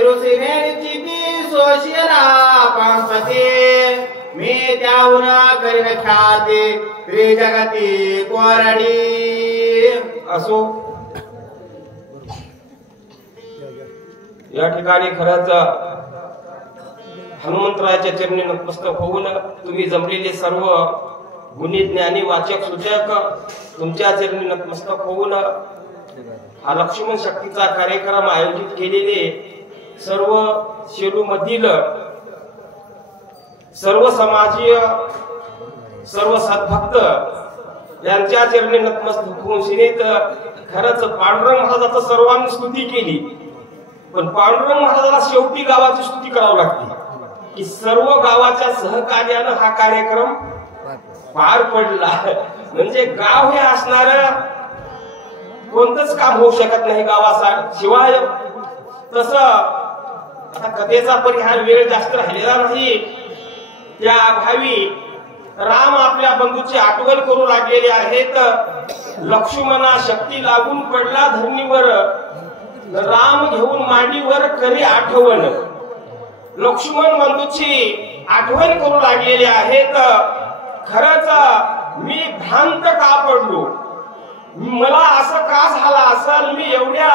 रुसिनेची ती सोशियला पांपते मी त्याहून करीन ख्याती त्रिजगती कोरडी असो या ठिकाणी खरंच हनुमंतरायाच्या चरणी नतमस्तक होऊन तुम्ही जमलेले सर्व गुणी ज्ञानी वाचक सूचक तुमच्या चरणी नतमस्तक होऊन हा लक्ष्मण शक्तीचा कार्यक्रम आयोजित केलेले सर्व शेलू मधील सर्व समाजीय सर्व सद्भक्त यांच्या चरणी नतमस्तक होऊन श्रीत खरंच पांडुरंग महाराजाचं सर्वांनी स्तुती केली पण पांडुरंग महाराजाला शेवटी गावाची स्तुती करावी लागते की सर्व गावाच्या सहकार्यानं हा कार्यक्रम पार पडला म्हणजे गाव हे असणार कोणतंच काम होऊ शकत नाही गावासाठी शिवाय तस आता कथेचा परिहार वेळ जास्त राहिलेला नाही त्या भावी राम आपल्या बंधूची आठवण करू लागलेले आहेत लक्ष्मणा शक्ती लागून पडला धरणीवर राम घेऊन मांडीवर करी आठवण लक्ष्मण बंधूची आठवण करू लागलेले आहेत खरंच मी भ्रांत का पडलो मला असं का झाला असेल मी एवढ्या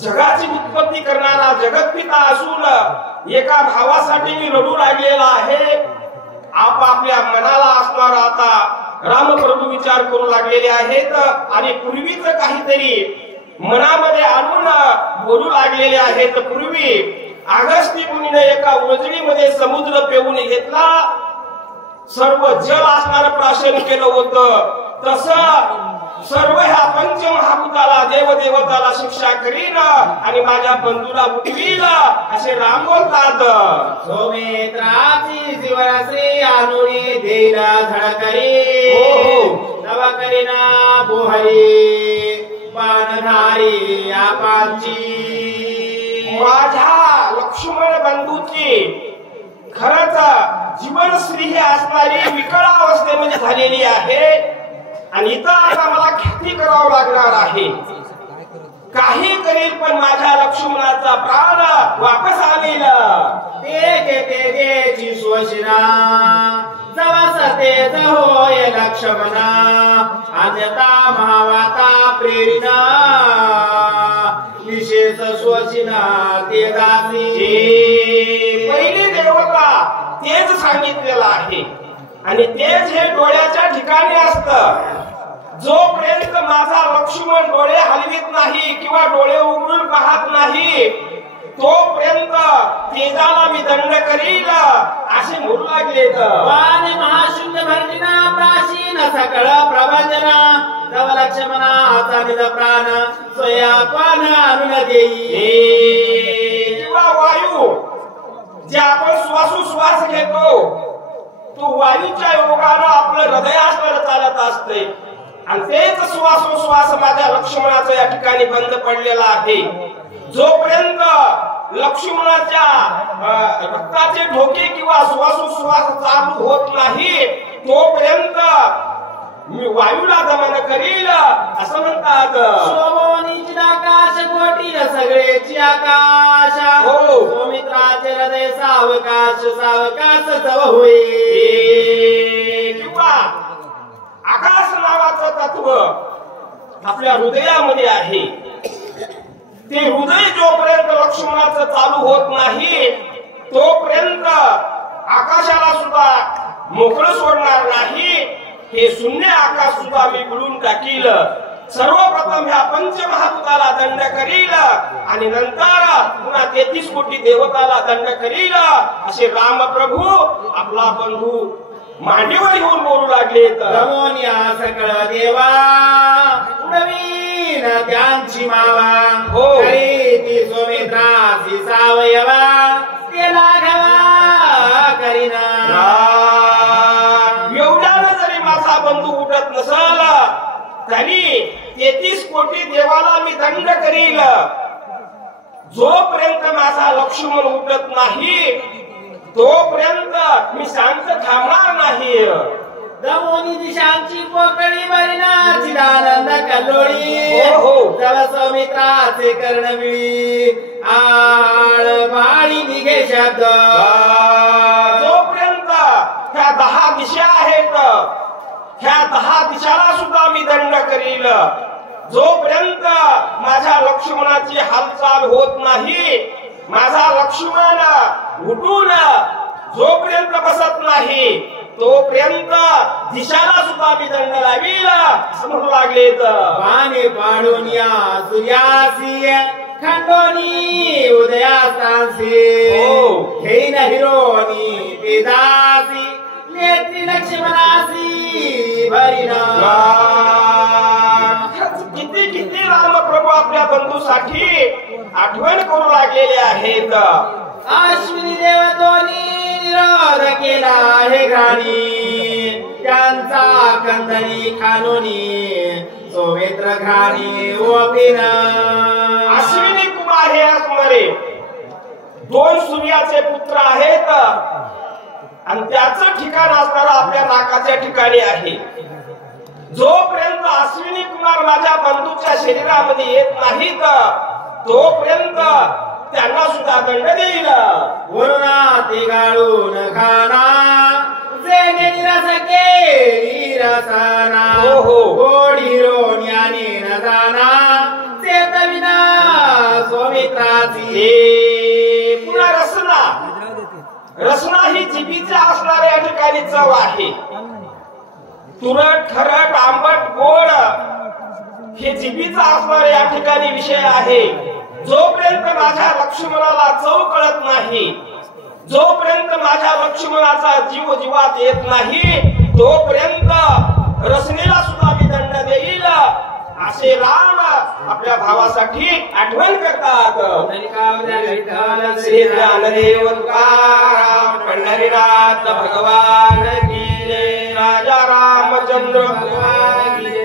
जगाची उत्पत्ती करणारा जगतपिता असून एका भावासाठी मी रडू लागलेला आहे आपापल्या मनाला असणारा आता रामप्रभू विचार करू लागलेले आहेत आणि पूर्वीच काहीतरी मनामध्ये आणून बोलू लागलेले आहेत पूर्वी अगस्ती मुनीने एका उजळीमध्ये समुद्र पिऊन घेतला सर्व जल असणारं प्राशन केलं होतं तसं सर्व ह्या पंचमहाभूताला देवदेवताला शिक्षा करीन आणि माझ्या बंधूला उठवील असे राम बोलतात सौमित्राची जीवनश्री अनुनी देईल धडकरी नव करीना बोहरी पानधारी आपाची माझ्या लक्ष्मण बंधूची खरंच जीवनश्री ही असणारी विकळ अवस्थेमध्ये झालेली आहे आणि इथं आता मला ख्याती करावं लागणार आहे काही करील पण माझ्या लक्ष्मणाचा प्राण वापस आणेल तेची शोषणा जवस तेज होय लक्ष्मणा अन्यता महावाता प्रेरणा विशेष शोषणा तेजाची पहिली देवता तेज सांगितलेलं आहे आणि तेज हे डोळ्याच्या ठिकाणी असतं जोपर्यंत माझा लक्ष्मण डोळे हलवीत नाही किंवा डोळे उघडून पाहत नाही तोपर्यंत तेजाला मी दंड करील असे म्हणू लागले वाणी महाशून्य भरणीना प्राचीन सकळ प्रबंधना जव लक्ष्मणा हाचा निज प्राण स्वया पान आणून देई किंवा वायू जे आपण श्वासोश्वास घेतो तो वायूच्या योगानं आपलं हृदय असणारं चालत असते आणि तेच श्वासोश्वास माझ्या लक्ष्मणाचा या ठिकाणी बंद पडलेला आहे जोपर्यंत लक्ष्मणाच्या रक्ताचे ठोके किंवा श्वासोश्वास चालू होत नाही तोपर्यंत मी वायूला दमन करील असं म्हणतात सोमोनीची आकाश कोटी सगळेची आकाश सौमित्राचे हृदय सावकाश सावकाश जव होई किंवा आकाश नावाचं तत्व आपल्या हृदयामध्ये आहे ते हृदय जोपर्यंत लक्ष्मणाचं चालू होत नाही तोपर्यंत आकाशाला सुद्धा मोकळं सोडणार नाही हे शून्य आकाश सुद्धा मी गुळून टाकील सर्वप्रथम ह्या पंचमहाभूताला दंड करील आणि नंतर पुन्हा 33 कोटी देवताला दंड करील असे रामप्रभू आपला बंधू मांडीवर येऊन बोलू लागले रमोनिया सकळ देवा उडवीन त्यांची मावा ती सोमित्राची सावयवा ते लाघवा करीना एवढ्यानं जरी माझा बंधू उठत नसल तरी 33 कोटी देवाला मी दंड करील जोपर्यंत माझा लक्ष्मण उठत नाही तोपर्यंत मी शांत थांबणार नाही दमोनी दिशांची पोकळी बरिनाची आनंद कल्लोळी हो, हो. जल सौमित्राचे कर्णबिळी आळ बाळी निघे शब्द जोपर्यंत ह्या 10 दिशा आहेत ह्या 10 दिशाला सुद्धा मी दंड करील जोपर्यंत माझ्या लक्ष्मणाची हालचाल होत नाही माझा लक्ष्मण उठून जोपर्यंत बसत नाही तोपर्यंत दिशाला सुद्धा मी दंड लावील असं म्हणू लागले पाने पाडून या सूर्यासी खंडोनी उदयास्तांसी घेईन हिरोनी तेदासी नेत्री लक्ष्मणासी भरिना किती किती रामप्रभू आपल्या बंधूसाठी आठवण करू लागलेले आहेत अश्विनी देव दोन्ही निरोध केला हे घाणी त्यांचा कंदनी खानोनी सौमित्र घाणी ओपिना अश्विनी कुमार हे असणारे 2 सूर्याचे पुत्र आहेत आणि त्याचं ठिकाण असणारा आपल्या नाकाच्या ठिकाणी आहे जोपर्यंत अश्विनी कुमार माझ्या बंधूच्या शरीरामध्ये येत नाहीत तोपर्यंत त्यांना सुद्धा दंड देईल वरुणा ते गाळून खाना जेने निरस केली रसाना गोडी रोण्याने न जाना चेतविना सौमित्राची पुन्हा रसना ही जिभीच्या असणाऱ्या या ठिकाणी चव आहे तुरट खरट आंबट गोड हे जिभीचा असणारा या ठिकाणी विषय आहे जोपर्यंत माझ्या लक्ष्मणाला चव कळत नाही जोपर्यंत माझ्या लक्ष्मणाचा जीव जीवात येत नाही तोपर्यंत रसनेला सुद्धा मी दंड देईल असे राम आपल्या भावासाठी आठवण करतात श्री ज्ञानदेव तुकाराम पंढरीनाथ भगवान की जय राजा रामचंद्र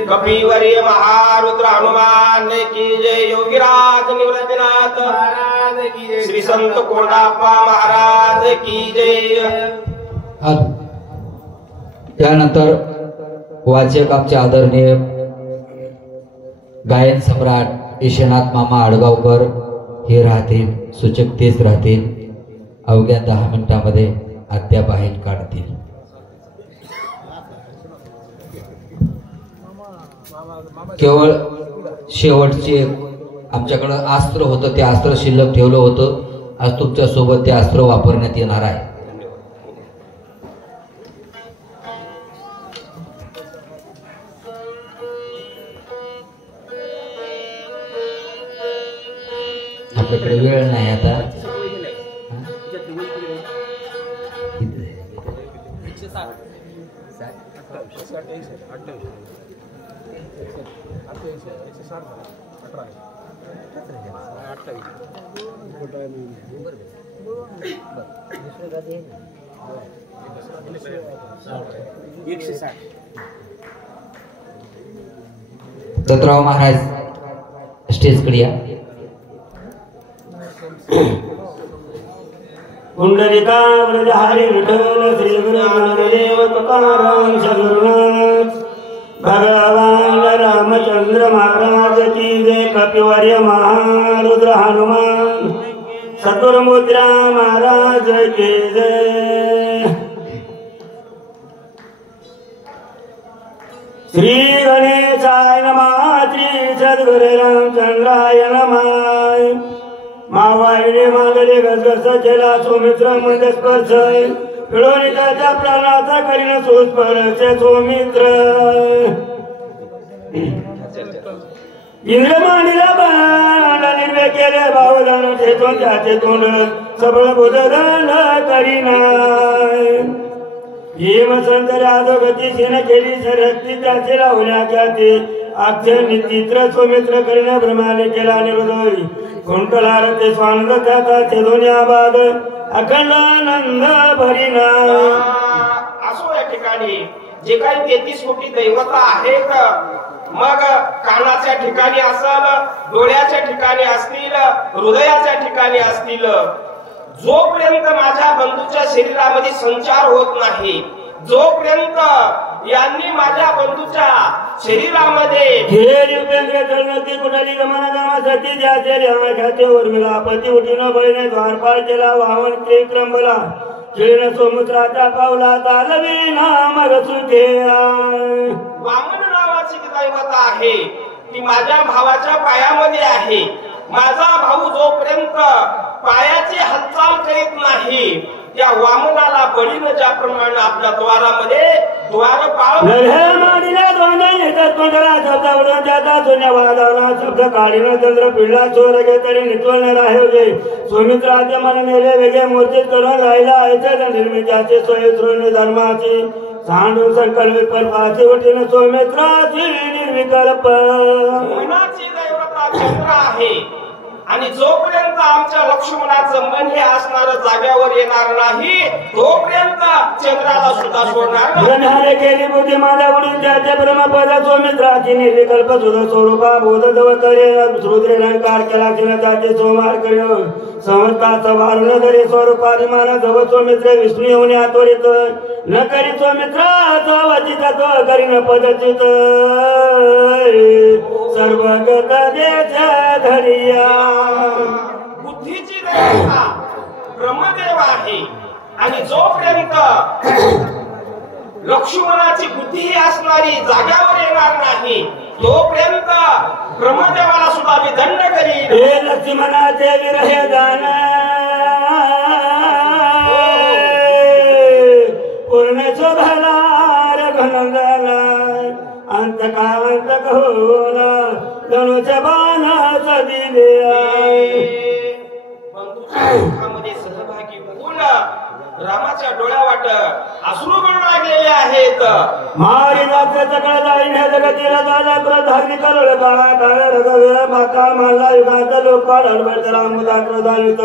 कपिवर्य महारुद्र हनुमान की जय योगीराज निवृत्तीनाथ महाराज की जय श्री संत कोंडाप्पा महाराज की जय त्यानंतर वाचक आमचे आदरणीय गायन सम्राट ईशनाथ मामा आडगावकर हे राहतील सूचक तेच राहतील अवघ्या 10 मिनिटांमध्ये अद्याबाहेर काढतील केवळ शेवटचे आमच्याकडे अस्त्र होतं ते अस्त्र शिल्लक ठेवलं होतं आज तुमच्या सोबत ते अस्त्र वापरण्यात येणार आहे आपल्याकडे वेळ नाही आता दत्तराव महाराज स्टेजकडे या पुंडलिका व्रजहारी विठ्ठल श्री गुरु ज्ञानदेव तुकाराम सद्गुरुनाथ भगवान रामचंद्र महाराज की जय कपिवर्य महारुद्र हनुमान सद्गुरुमुद्रा महाराज की जय श्री गणेशाय नमः श्री सद्गुरु रामचंद्राय नमः मावाईने मागले गजगस केला सौमित्र म्हणजे स्पर्श पिळवणीच्या प्राणाचा करीन सुस्पर्श सौमित्र इंद्रमानीला बाण निर्वे केले भावदान ठेचून त्याचे तोंड सबळ बुधदान करीना भीमसंत राजगतीशीने केली सरक्ती त्याचे लावल्या ख्याती अक्षर निचित्र सौमित्र करीन भ्रमाने केला निर्दोष कुंटलार ते स्वानंद त्याचा ते दुनियाबाद अखंड आनंद भरिना असो या ठिकाणी जे काही 33 कोटी दैवता आहेत मग कानाच्या ठिकाणी असेल डोळ्याच्या ठिकाणी असतील हृदयाच्या ठिकाणी असतील जोपर्यंत माझ्या बंधूच्या शरीरामध्ये संचार होत नाही जोपर्यंत यांनी माझ्या बंधूच्या शरीरामध्ये हे उपेंद्र चरणती कुठाली गमना गमा सती ज्याचे खाते उर्मिला पती उठून बळीने द्वारपाळ केला वाहन त्रिक्रमला खेळ सोमुद्राच्या पावला तालवी नाम रचुके वामन नावाची दैवता आहे ती माझ्या भावाच्या पायामध्ये आहे. माझा भाऊ जोपर्यंत पायाची हालचाल करीत नाही त्या वामनाला बळीनं ज्याप्रमाणे आपल्या द्वारामध्ये द्वारपाळ शब्द काढीन चंद्र पिढला चोर गे तरी नित्वण राहे सोमित्राचे मन नेले वेगळे मूर्तीत करून राहिला ऐसे निर्मित्याचे सोयी धर्माची सांडून संकल्प पाची उठीन सोमित्राची निर्विकल्प मनाची दैवता चंद्र आहे. आणि जोपर्यंत आमच्या लक्ष्मणाचं मन हे असणार जाग्यावर येणार नाही तोपर्यंत चंद्राला सुद्धा सोडणार नाही. केली बुद्धी माझा उडून त्याचे ब्रह्मपद सोमित्राची निर्विकल्प सुध स्वरूपा बोध दव करे रुद्र रंकार केला किन त्याचे सोमार करियो समर्था वारण धरे स्वरूपाभिमान जव सोमित्र विष्णू येऊन त्वरित न करी सोमित्राचा वचित तो करीन पदचित सर्वगत देश धरिया बुद्धीची देवता ब्रह्मदेव आहे. आणि जोपर्यंत लक्ष्मणाची बुद्धी असणारी जाग्यावर येणार नाही तोपर्यंत ब्रह्मदेवाला सुद्धा मी दंड करीन. हे लक्ष्मणाचे विरहे गान पूर्ण शोभला रघुनंदना अंतकांतक होना धनुच्या बाणाचा दिले बंधूच्या सहभागी होऊन रामाच्या डोळ्यावाट अश्रू गळू लागलेले आहेत. मारी जात्याचा काळ जाईन हे जगतीला दादा प्रधानी करोड काळा काळ रघुवीर माता मानला युगात लोकपाल हडबड रामुदा प्रधानित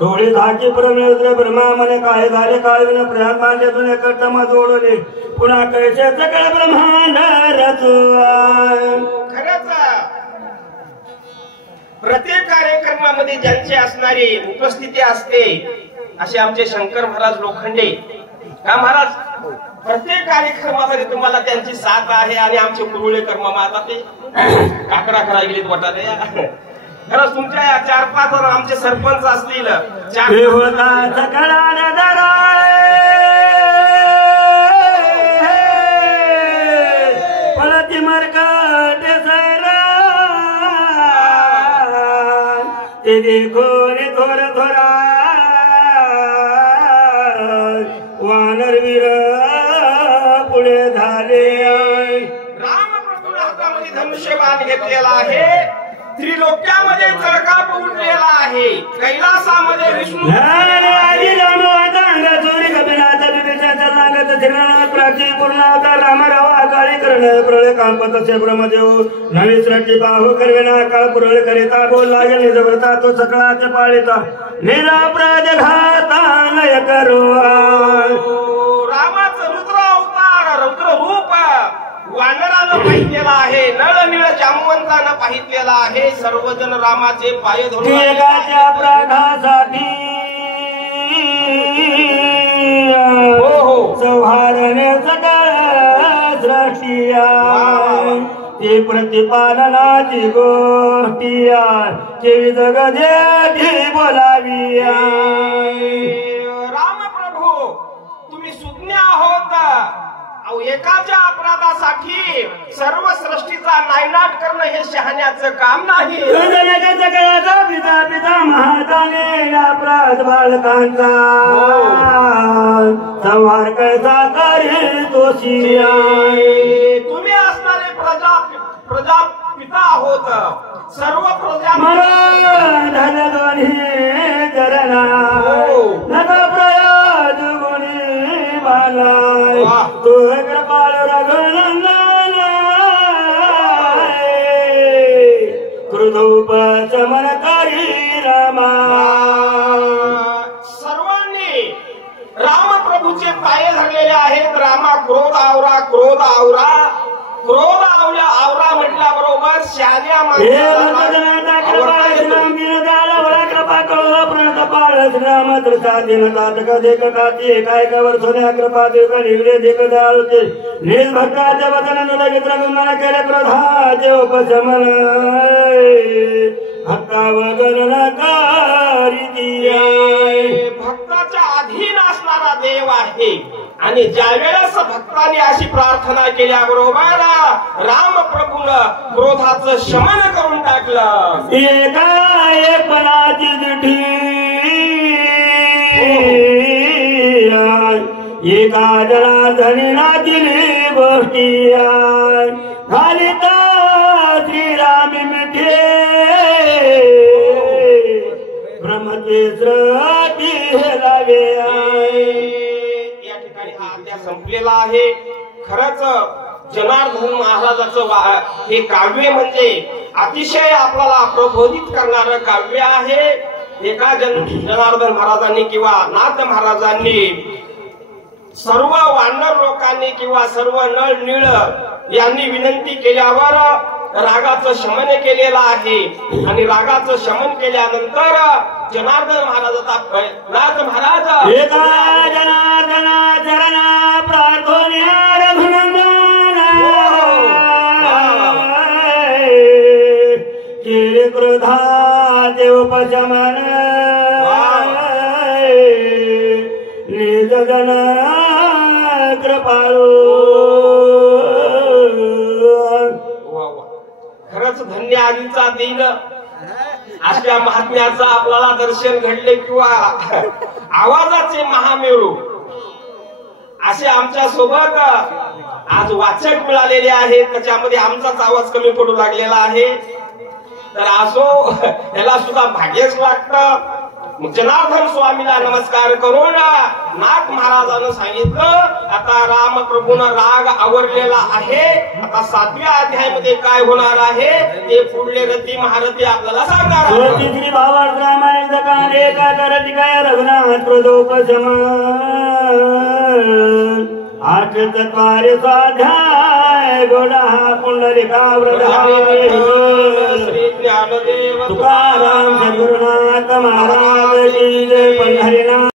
डोळे धाकी प्रमेंद्र ब्रह्मा मने काय झाले काळविन प्रयाग मांडून एकटमा जोडले पुन्हा कैसे सकळ ब्रह्मांड रचुआ. खरंच प्रत्येक कार्यक्रमामध्ये ज्यांची असणारी उपस्थिती असते असे आमचे शंकर महाराज लोखंडे का महाराज प्रत्येक कार्यक्रमामध्ये तुम्हाला त्यांची साथ आहे. आणि आमचे कुरुळेकर मामा आता ते काकडा करायला गेलेत वाटाले. खरंच तुमच्या या 4-5 आमचे सरपंच असतील थोर थोरा वानरवीर पुढे झाले. रामप्रभूने हातामध्ये धनुष्यबाण घेतलेला आहे. त्रिलोक्यामध्ये चळकाप उठलेला आहे. कैलासामध्ये विष्णू प्राची पूर्ण अवतार रामराव काळी करण प्रळय कांपतसे ब्रह्मदेव नवी सृष्टी पाहू करविना काळ पुरळ करिता बोल लागे निजवता तो सकळाचे पाळिता निरापराध घाता नय करुवा. रामाचं रुद्र अवतार रुद्र रूप वानरानं पाहिलेला आहे. नळ निळ जामवंतानं पाहिलेला आहे. सर्वजण रामाचे पाय धरून एकाच्या अपराधासाठी संहारणे सकळ सृष्टिया ते प्रतिपालनाची गोष्टिया केवी जगदेठी बोलाविया. रामप्रभू तुम्ही सुज्ञ आहोत. एकाच्या अपराधासाठी सर्व सृष्टीचा नायनाट करणं हे शहाण्याचं काम नाही. पिता पिता महाताने अपराध बाळकांचा संहार कसा करेल दोषी. तुम्ही असणारे प्रजा पिता आहोत. सर्व प्रजा धन दोन्ही चरणा नग प्रयाज गुणी बालाय तो कृपाळ रघुनंदन कृदोप चमनकारी रामा. सर्वांनी रामप्रभूचे पाय धरलेले आहेत. रामा क्रोध आवरा क्रोध आवरा क्रोध आवरा म्हटल्या बरोबर शहाण्या कृपा बाळ श्रीराम त्रसादीन ताटक देख काती एकाएक वर्षोने कृपा देव निवडे देख दयाळुते निज भक्ताचे वचन लगेच रघुमान केले प्रधा देवोपशमन भक्तावगणना करीती भक्ताच्या अधीन असणारा देव आहे आणि ज्यावेळेस भक्तांनी अशी प्रार्थना केल्याबरोबर राम प्रभूनं क्रोधाचं शमन करून टाकलं. एकाएकपणाची दिठी एका जनार्दनीना दिली गोष्टी घालिता श्रीरामी मिठे ब्रह्मचेत्र लावे. या ठिकाणी हा अध्याय संपलेला आहे. खरंच जनार्दन महाराजाचं हे काव्य म्हणजे अतिशय आपल्याला प्रबोधित करणारं काव्य आहे. एका जनार्दन महाराजांनी किंवा नाथ महाराजांनी सर्व वानर लोकांनी किंवा सर्व नळ नीळ यांनी विनंती केल्यावर रागाचं शमन केलेलं आहे आणि रागाचं शमन केल्यानंतर जनार्दन महाराजाचा नाथ महाराज एका जनार्दना चरणा प्रार्थोन्या रघुनंदन केले क्रोधा देवोपशमन निज जन कृपाळू. खरंच धन्य आधीचा दिन अशा महात्म्याचं आपल्याला दर्शन घडले किंवा आवाजाचे महामेरू असे आमच्या सोबत आज वाचक मिळालेले आहेत. त्याच्यामध्ये आमचाच आवाज कमी पडू लागलेला आहे. तर असो याला सुद्धा भाग्यच वाटतं. जनार्दन स्वामीला नमस्कार करून नाथ महाराजांना सांगितलं आता राम प्रभूनं राग आवरलेला आहे. आता 7व्या अध्यायामध्ये काय होणार आहे ते पुढले रती महारथी आपल्याला सांगणार. श्री भावार्थ रामायण दकाने का करती काय रघुनाथ प्रदोपशमन 8 तत्वारे स्वाध्याय गोडा पुंडलिका व्रधारे श्री ज्ञानदेव तुकाराम सद्गुरुनाथ महाराज की जय. पंढरीनाथ.